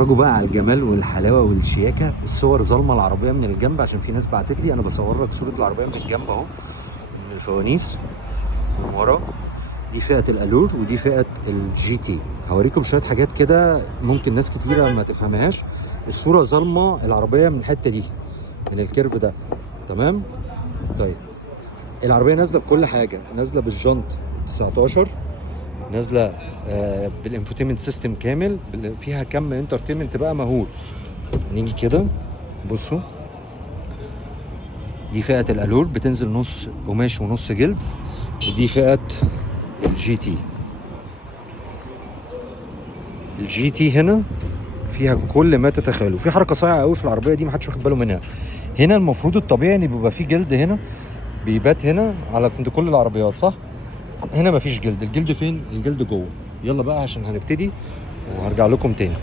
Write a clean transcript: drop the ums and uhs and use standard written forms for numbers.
اتفرجوا بقى على الجمال والحلاوه والشياكه. الصور ظالمه العربيه من الجنب عشان في ناس بعتت لي، انا بصور لك صوره العربيه من الجنب اهو، من الفوانيس من ورا. دي فئه الالور ودي فئه الجي تي. هوريكم شويه حاجات كده ممكن ناس كتيره ما تفهمهاش. الصوره ظالمه العربيه من الحته دي، من الكيرف ده، تمام. طيب العربيه نازله بكل حاجه، نازله بالجنط 19، نازله بالانفوتيمنت سيستم كامل، فيها كم انترتينمنت بقى مهول. نيجي كده بصوا، دي فئه الالور بتنزل نص قماش ونص جلد، ودي فئه الجي تي. الجي تي هنا فيها كل ما تتخيلوا. في حركه صايعه قوي في العربيه دي محدش واخد باله منها. هنا المفروض الطبيعي ان بيبقى فيه جلد هنا، بيبات هنا على عند كل العربيات، صح؟ هنا مفيش جلد. الجلد فين؟ الجلد جوه. يلا بقى عشان هنبتدي وهرجع لكم تاني.